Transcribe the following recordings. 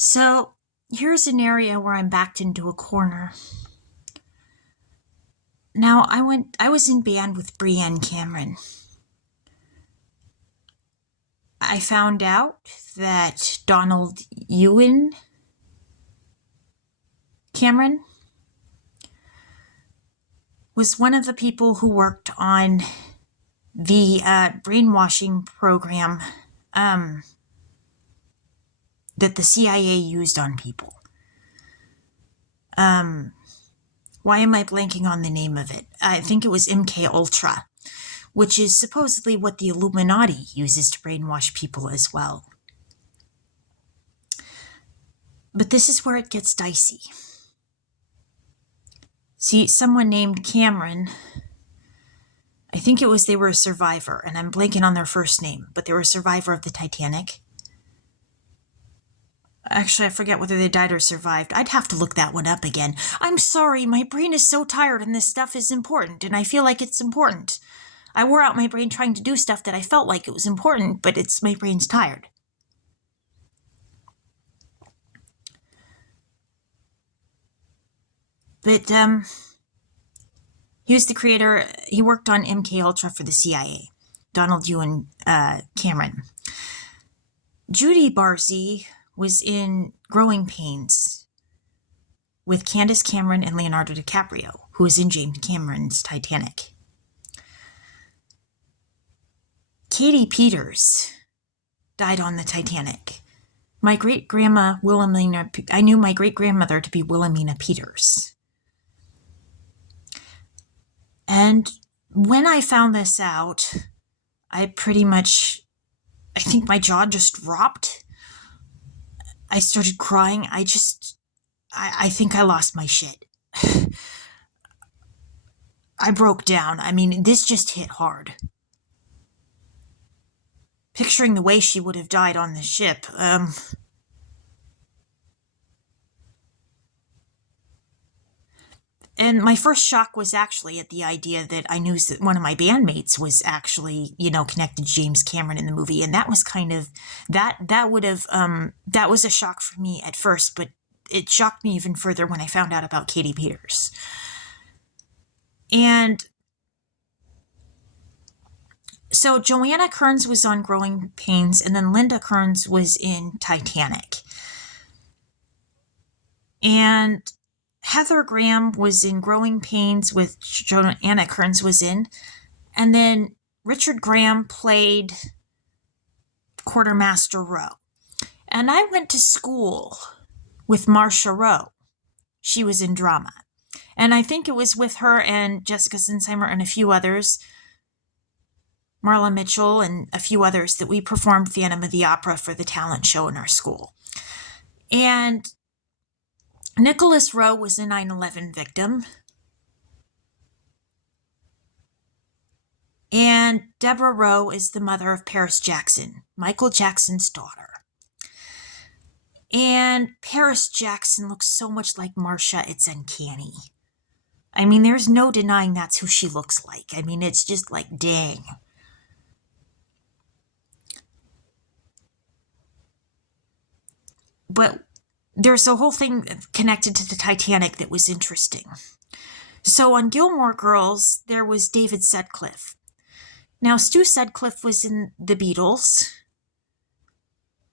So here's an area where I'm backed into a corner. Now I was in band with Brienne Cameron. I found out that Donald Ewan Cameron was one of the people who worked on the brainwashing program that the CIA used on people. Why am I blanking on the name of it? I think it was MK Ultra, which is supposedly what the Illuminati uses to brainwash people as well. But this is where it gets dicey. See, someone named Cameron, I think they were a survivor, and I'm blanking on their first name, but they were a survivor of the Titanic. Actually, I forget whether they died or survived. I'd have to look that one up again. I'm sorry, my brain is so tired and this stuff is important, and I feel like it's important. I wore out my brain trying to do stuff that I felt like it was important, but my brain's tired. But he was the creator. He worked on MK Ultra for the CIA. Donald Ewan Cameron. Judy Barzee was in Growing Pains with Candace Cameron and Leonardo DiCaprio, who was in James Cameron's Titanic. Katie Peters died on the Titanic. My great-grandma Wilhelmina, I knew my great-grandmother to be Wilhelmina Peters. And when I found this out, I think my jaw just dropped. I started crying. I think I lost my shit. I broke down. I mean, this just hit hard. Picturing the way she would have died on the ship, And my first shock was actually at the idea that I knew that one of my bandmates was actually, connected to James Cameron in the movie. And that was kind of, that was a shock for me at first, but it shocked me even further when I found out about Katie Peters. And so Joanna Kerns was on Growing Pains, and then Linda Kerns was in Titanic. And Heather Graham was in Growing Pains, with Joanna Kerns was in. And then Richard Graham played Quartermaster Rowe. And I went to school with Marcia Rowe. She was in drama. And I think it was with her and Jessica Sinsheimer and a few others, Marla Mitchell and a few others, that we performed Phantom of the Opera for the talent show in our school. And Nicholas Rowe was a 9/11 victim. And Deborah Rowe is the mother of Paris Jackson, Michael Jackson's daughter. And Paris Jackson looks so much like Marcia, it's uncanny. I mean, there's no denying that's who she looks like. I mean, it's just like, dang. But there's a whole thing connected to the Titanic that was interesting. So on Gilmore Girls, there was David Sutcliffe. Now, Stu Sutcliffe was in the Beatles,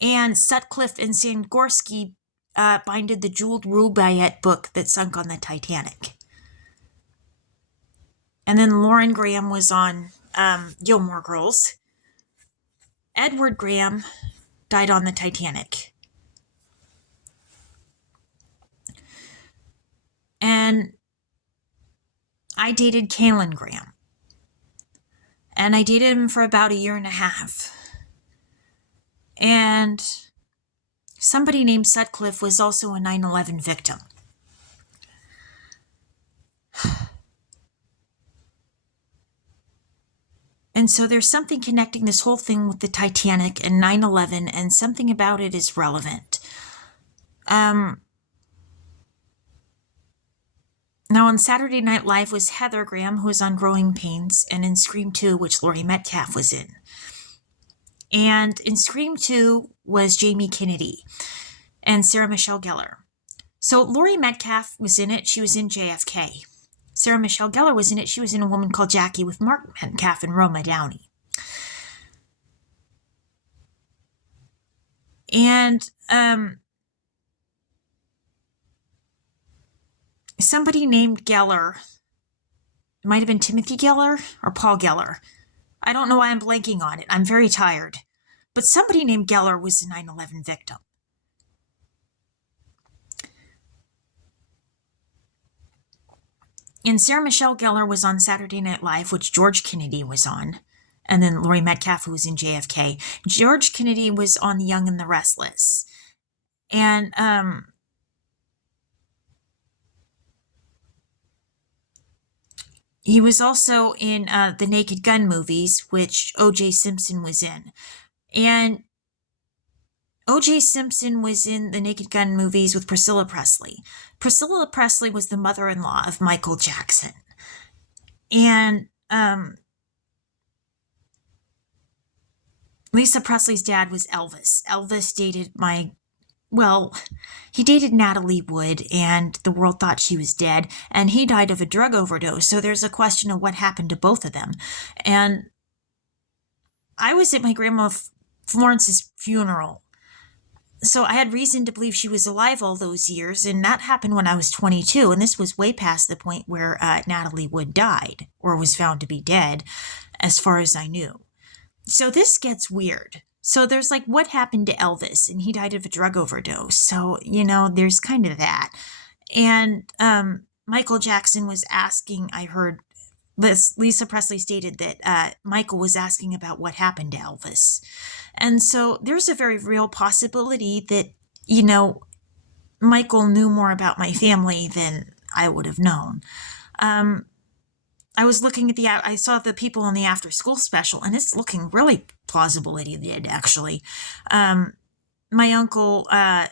and Sutcliffe and Sangorski binded the jeweled Rubaiyat book that sunk on the Titanic. And then Lauren Graham was on Gilmore Girls. Edward Graham died on the Titanic. And I dated Kalen Graham. And I dated him for about 1.5 years. And somebody named Sutcliffe was also a 9/11 victim. And so there's something connecting this whole thing with the Titanic and 9/11, and something about it is relevant. Now, on Saturday Night Live was Heather Graham, who was on Growing Pains, and in Scream 2, which Laurie Metcalf was in. And in Scream 2 was Jamie Kennedy. and Sarah Michelle Gellar. So Laurie Metcalf was in it. She was in JFK. Sarah Michelle Gellar was in it. She was in A Woman Called Jackie with Mark Metcalf and Roma Downey. And somebody named Gellar, it might have been Timothy Geller or Paul Geller. I don't know why I'm blanking on it. I'm very tired. But somebody named Geller was a 9/11 victim. And Sarah Michelle Gellar was on Saturday Night Live, which George Kennedy was on. And then Laurie Metcalf, who was in JFK. George Kennedy was on The Young and the Restless. And he was also in the Naked Gun movies, which O.J. Simpson was in. And O.J. Simpson was in the Naked Gun movies with Priscilla Presley. Priscilla Presley was the mother-in-law of Michael Jackson. And Lisa Presley's dad was Elvis. Elvis dated he dated Natalie Wood, and the world thought she was dead, and he died of a drug overdose. So there's a question of what happened to both of them. And I was at my grandma Florence's funeral. So I had reason to believe she was alive all those years, and that happened when I was 22, and this was way past the point where Natalie Wood died, or was found to be dead, as far as I knew. So this gets weird. So there's like, what happened to Elvis? And he died of a drug overdose. So, there's kind of that. And Michael Jackson was asking, I heard this, Lisa Presley stated that Michael was asking about what happened to Elvis. And so there's a very real possibility that, Michael knew more about my family than I would have known. I was looking at I saw the people on the after school special, and it's looking really plausible that he did, actually. My uncle, I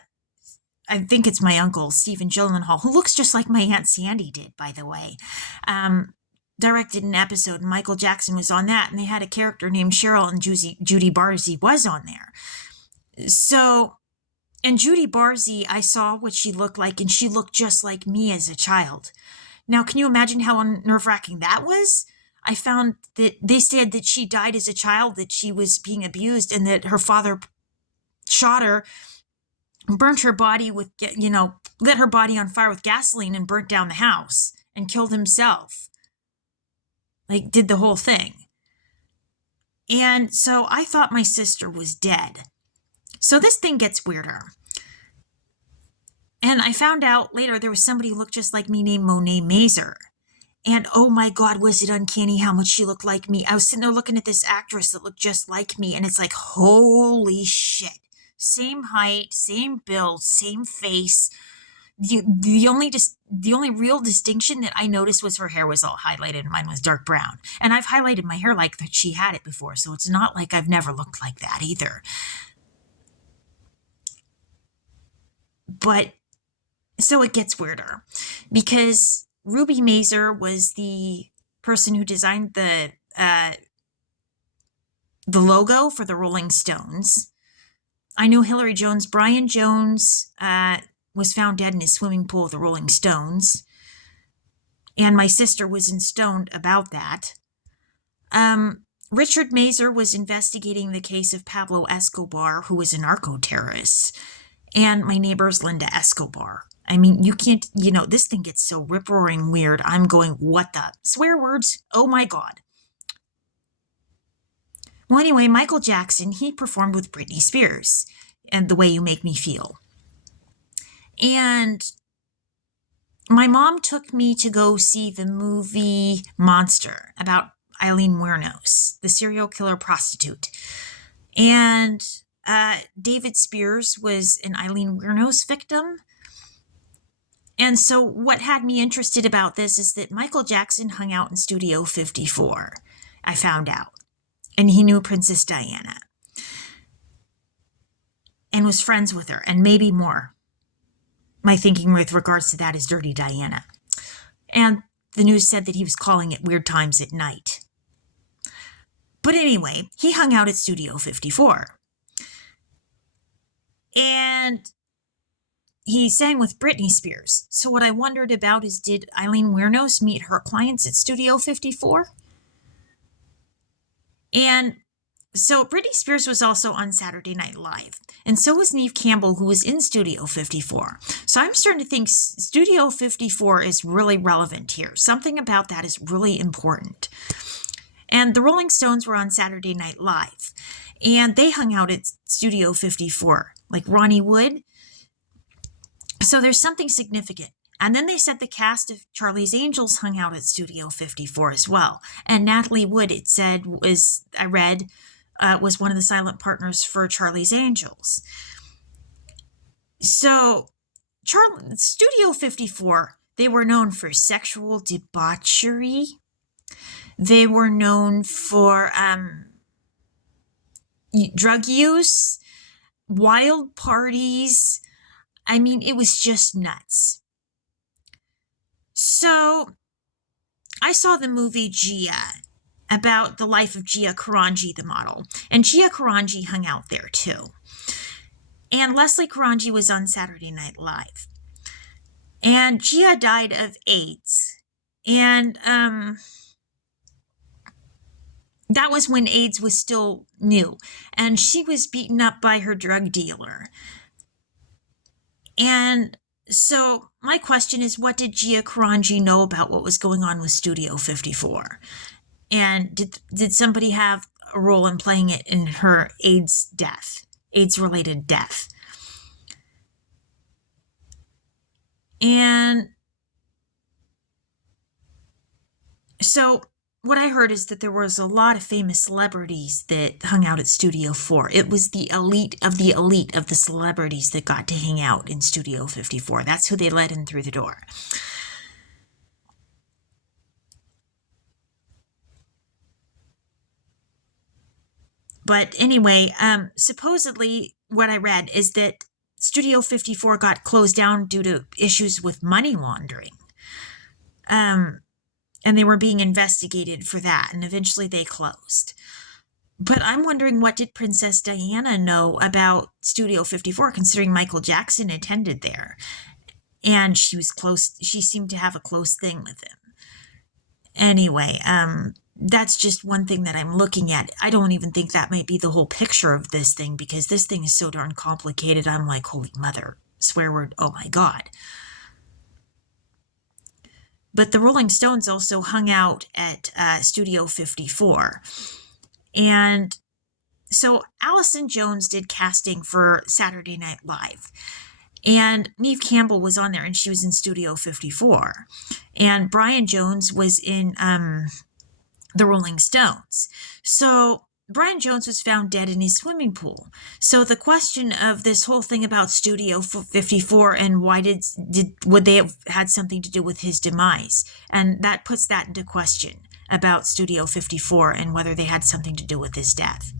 think it's my uncle, Stephen Gyllenhaal, who looks just like my Aunt Sandy did, by the way, directed an episode, and Michael Jackson was on that, and they had a character named Cheryl, and Judy Barzy was on there. So, and Judy Barzy, I saw what she looked like, and she looked just like me as a child. Now, can you imagine how nerve-wracking that was? I found that they said that she died as a child, that she was being abused, and that her father shot her, burnt her body with, lit her body on fire with gasoline and burnt down the house and killed himself. Like, did the whole thing. And so I thought my sister was dead. So this thing gets weirder. And I found out later there was somebody who looked just like me named Monet Mazer. And oh my God, was it uncanny how much she looked like me. I was sitting there looking at this actress that looked just like me, and it's like, holy shit. Same height, same build, same face. The only real distinction that I noticed was her hair was all highlighted and mine was dark brown. And I've highlighted my hair like that she had it before, so it's not like I've never looked like that either. But so it gets weirder because Ruby Mazer was the person who designed the logo for the Rolling Stones. I knew Hillary Jones. Brian Jones was found dead in his swimming pool of the Rolling Stones. And my sister was stoned about that. Richard Mazer was investigating the case of Pablo Escobar, who was a narco-terrorist. And my neighbor's Linda Escobar. I mean, you can't, this thing gets so rip-roaring weird. I'm going, what the? Swear words? Oh my God. Well, anyway, Michael Jackson, he performed with Britney Spears and The Way You Make Me Feel. And my mom took me to go see the movie Monster about Eileen Wuornos, the serial killer prostitute. And David Spears was an Eileen Wuornos victim. And so what had me interested about this is that Michael Jackson hung out in Studio 54, I found out. And he knew Princess Diana. And was friends with her, and maybe more. My thinking with regards to that is Dirty Diana. And the news said that he was calling it Weird Times at Night. But anyway, he hung out at Studio 54. And he sang with Britney Spears. So what I wondered about is, did Eileen Wuornos meet her clients at Studio 54? And so Britney Spears was also on Saturday Night Live, and so was Neve Campbell, who was in Studio 54. So I'm starting to think Studio 54 is really relevant here. Something about that is really important. And the Rolling Stones were on Saturday Night Live, and they hung out at Studio 54, like Ronnie Wood. So there's something significant. And then they said the cast of Charlie's Angels hung out at Studio 54 as well. And Natalie Wood, it said, was one of the silent partners for Charlie's Angels. So Studio 54, they were known for sexual debauchery. They were known for drug use, wild parties. I mean, it was just nuts. So I saw the movie Gia, about the life of Gia Karanji, the model. And Gia Karanji hung out there too. And Leslie Karanji was on Saturday Night Live. And Gia died of AIDS. And that was when AIDS was still new. And she was beaten up by her drug dealer. And so my question is, what did Gia Karanji know about what was going on with Studio 54? And did somebody have a role in playing it in her AIDS-related death? And so what I heard is that there was a lot of famous celebrities that hung out at Studio 4. It was the elite of the celebrities that got to hang out in Studio 54. That's who they let in through the door. But anyway, supposedly what I read is that Studio 54 got closed down due to issues with money laundering. And they were being investigated for that, and eventually they closed. But I'm wondering, what did Princess Diana know about Studio 54, considering Michael Jackson attended there? And she seemed to have a close thing with him. Anyway, that's just one thing that I'm looking at. I don't even think that might be the whole picture of this thing, because this thing is so darn complicated. I'm like, holy mother, swear word, oh my God. But the Rolling Stones also hung out at Studio 54. And so Allison Jones did casting for Saturday Night Live. And Neve Campbell was on there, and she was in Studio 54. And Brian Jones was in the Rolling Stones. So Brian Jones was found dead in his swimming pool. So the question of this whole thing about Studio 54 and why would they have had something to do with his demise? And that puts that into question about Studio 54 and whether they had something to do with his death.